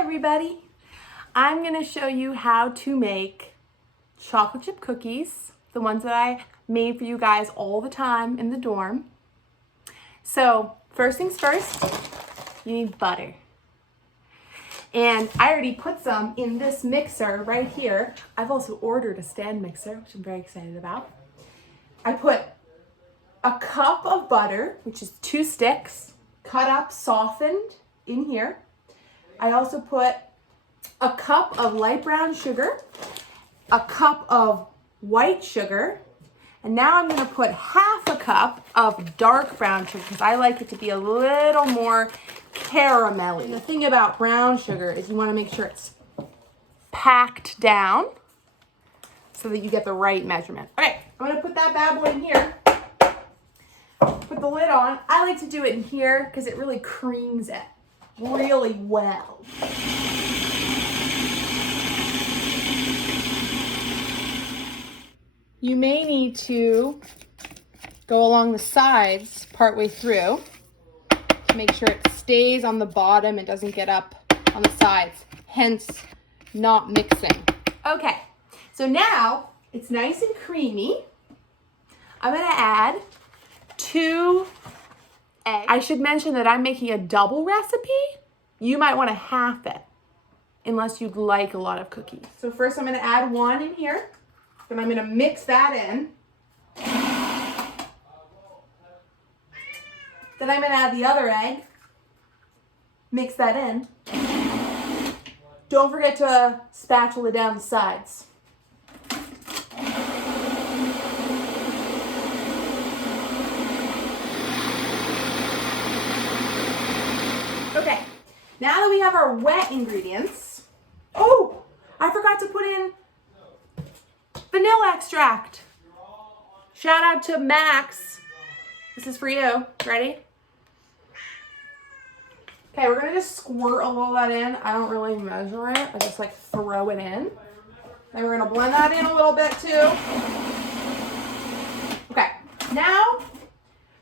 everybody. I'm going to show you how to make chocolate chip cookies, the ones that I made for you guys all the time in the dorm. So first things first, you need butter. And I already put some in this mixer right here. I've also ordered a stand mixer, which I'm very excited about. I put a cup of butter, which is 2 sticks, cut up, softened in here. I also put a cup of light brown sugar, a cup of white sugar, and now I'm gonna put half a cup of dark brown sugar because I like it to be a little more caramelly. And the thing about brown sugar is you wanna make sure it's packed down so that you get the right measurement. Okay, I'm gonna put that bad boy in here. Put the lid on. I like to do it in here because it really creams it really well. You may need to go along the sides partway through to make sure it stays on the bottom and doesn't get up on the sides, hence not mixing. Okay, so now it's nice and creamy. I'm gonna add 2 eggs. I should mention that I'm making a double recipe. You might want to half it unless you'd like a lot of cookies. So first I'm going to add 1 in here. Then I'm going to mix that in. Then I'm going to add the other egg. Mix that in. Don't forget to spatula down the sides. Okay, now that we have our wet ingredients, oh, I forgot to put in vanilla extract. Shout out to Max. This is for you. Ready? Okay, we're gonna just squirt all of that in. I don't really measure it. I just like throw it in. Then we're gonna blend that in a little bit too. Okay, now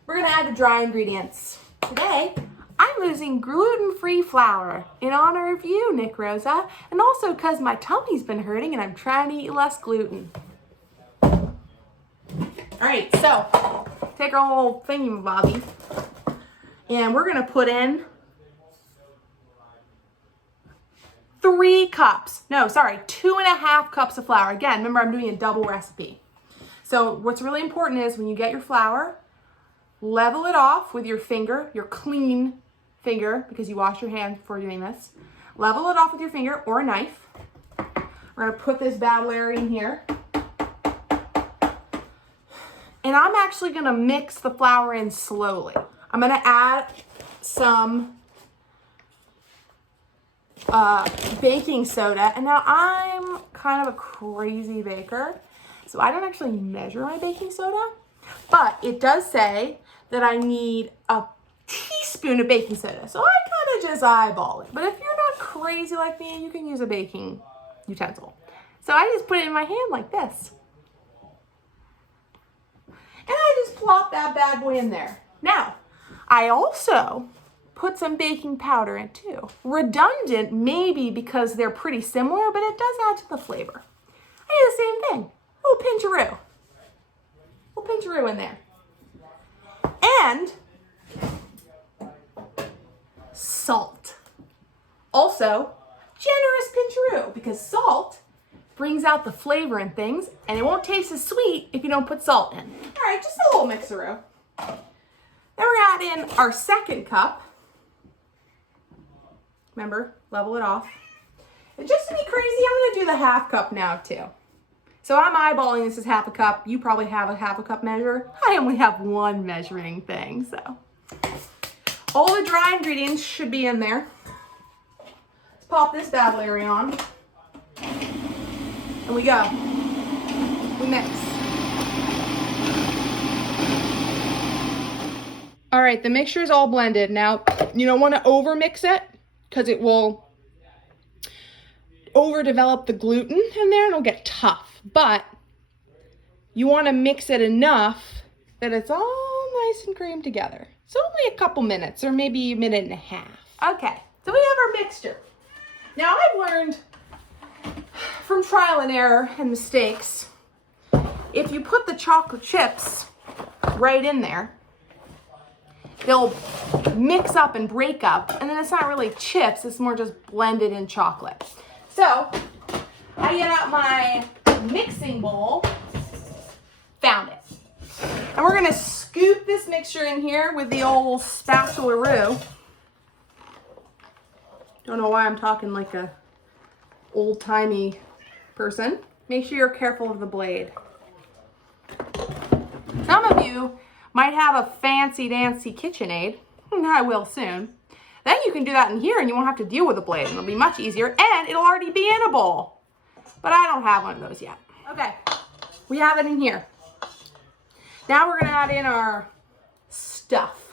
we're gonna add the dry ingredients. Today, I'm using gluten-free flour in honor of you, Nick Rosa, and also because my tummy's been hurting and I'm trying to eat less gluten. All right, so take our whole thingy-mabobby, and we're gonna put in 2.5 cups of flour. Again, remember I'm doing a double recipe. So what's really important is when you get your flour, level it off with your finger, your clean finger, because you wash your hands before doing this. Level it off with your finger or a knife. We're gonna put this bad layer in here. And I'm actually gonna mix the flour in slowly. I'm gonna add some baking soda. And now I'm kind of a crazy baker, so I don't actually measure my baking soda, but it does say that I need a teaspoon of baking soda. So I kind of just eyeball it. But if you're not crazy like me, you can use a baking utensil. So I just put it in my hand like this. And I just plop that bad boy in there. Now, I also put some baking powder in too. Redundant maybe because they're pretty similar, but it does add to the flavor. I do the same thing. A little pinch-a-roo. A little pinch-a-roo in there. And salt. Also, generous pinch-a-roo because salt brings out the flavor in things and it won't taste as sweet if you don't put salt in. All right, just a little mix-a-roo. Then we're gonna add in our 2nd cup. Remember, level it off. And just to be crazy, I'm gonna do the 1/2 cup now too. So I'm eyeballing this as 1/2 cup. You probably have a 1/2 cup measure. I only have 1 measuring thing, so. All the dry ingredients should be in there. Let's pop this bad layer on. And we go. We mix. All right, the mixture is all blended. Now, you don't want to over mix it because it will overdevelop the gluten in there and it'll get tough. But you want to mix it enough that it's all nice and creamed together. So only a couple minutes or maybe a minute and a half. Okay, so we have our mixture. Now I've learned from trial and error and mistakes, if you put the chocolate chips right in there, they'll mix up and break up, and then it's not really chips, it's more just blended in chocolate. So I get out my mixing bowl, found it. And we're gonna scoop this mixture in here with the old spatula-roo. Don't know why I'm talking like a old-timey person. Make sure you're careful of the blade. Some of you might have a fancy dancy KitchenAid. I will soon. Then you can do that in here and you won't have to deal with the blade, and it'll be much easier, and it'll already be in a bowl. But I don't have one of those yet. Okay, we have it in here. Now we're gonna add in our stuff.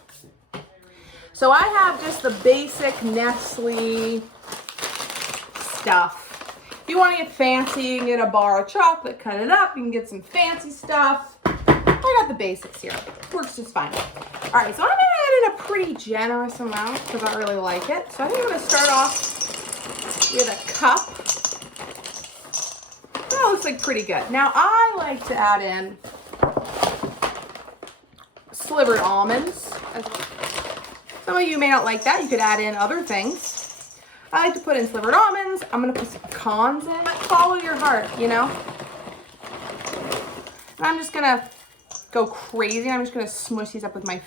So I have just the basic Nestle stuff. If you want to get fancy, you can get a bar of chocolate, cut it up, you can get some fancy stuff. I got the basics here. Works just fine. All right, so I'm gonna add in a pretty generous amount because I really like it. So I think I'm gonna start off with a cup. That looks like pretty good. Now I like to add in slivered almonds. Some of you may not like that. You could add in other things. I like to put in slivered almonds. I'm gonna put some pecans in. Follow your heart, you know? And I'm just gonna go crazy. I'm just gonna smush these up with my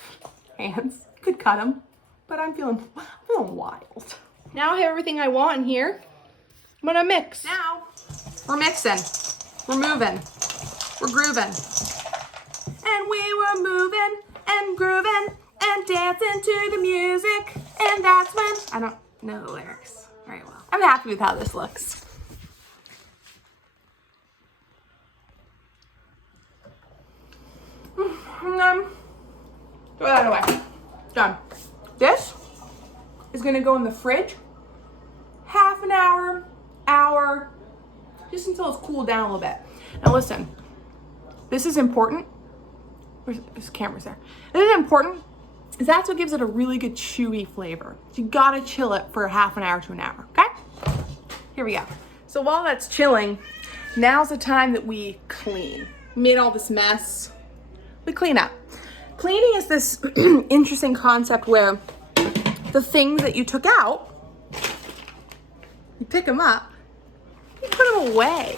hands. Could cut them, but I'm feeling wild. Now I have everything I want in here. I'm gonna mix. Now, we're mixing, we're moving, we're grooving. And we were moving and grooving and dancing to the music. And that's when, I don't know the lyrics very well. I'm happy with how this looks. And throw that away. Done. This is gonna go in the fridge half an hour, just until it's cooled down a little bit. Now listen, this is important. There's cameras there. This is important, is that's what gives it a really good chewy flavor. You gotta chill it for half an hour to an hour, okay? Here we go. So while that's chilling, now's the time that we clean. We made all this mess. We clean up. Cleaning is this interesting concept where the things that you took out, you pick them up, you put them away.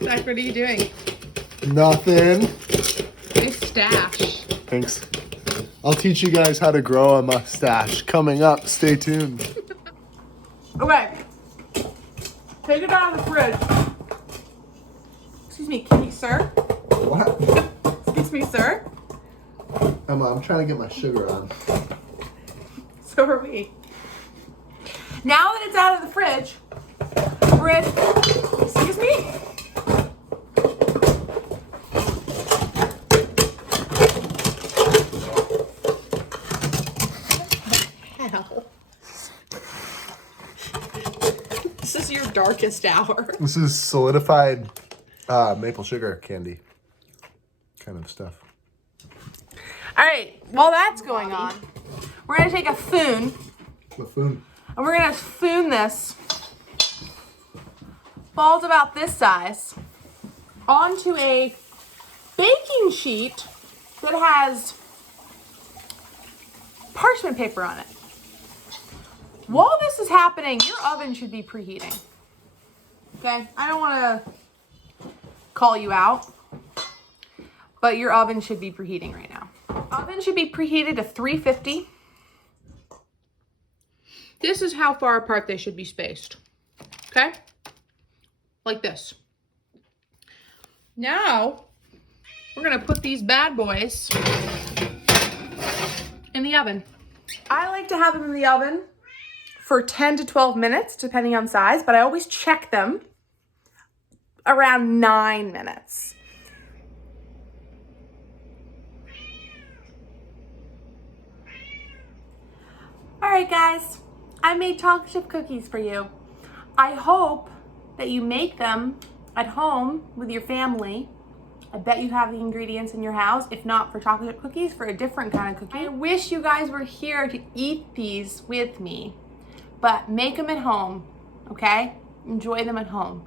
Zach, what are you doing? Nothing. Nice stash. Thanks. I'll teach you guys how to grow a mustache. Coming up, stay tuned. Okay. Take it out of the fridge. Excuse me, can you, sir? What? Excuse me, sir? Emma, I'm trying to get my sugar on. So are we. Now that it's out of the fridge, we're in, excuse me? Hell. This is your darkest hour. This is solidified maple sugar candy kind of stuff. All right, while that's going on, we're gonna take a spoon. Buffoon. And we're gonna spoon this, balls about this size, onto a baking sheet that has parchment paper on it. While this is happening, your oven should be preheating. Okay, I don't wanna call you out, but your oven should be preheating right now. Oven should be preheated to 350. This is how far apart they should be spaced. Okay? Like this. Now, we're gonna put these bad boys in the oven. I like to have them in the oven for 10 to 12 minutes, depending on size, but I always check them around 9 minutes. All right, guys, I made chocolate chip cookies for you. I hope that you make them at home with your family I bet you have the ingredients in your house, if not for chocolate chip cookies, for a different kind of cookie. I wish you guys were here to eat these with me, but make them at home, okay? Enjoy them at home.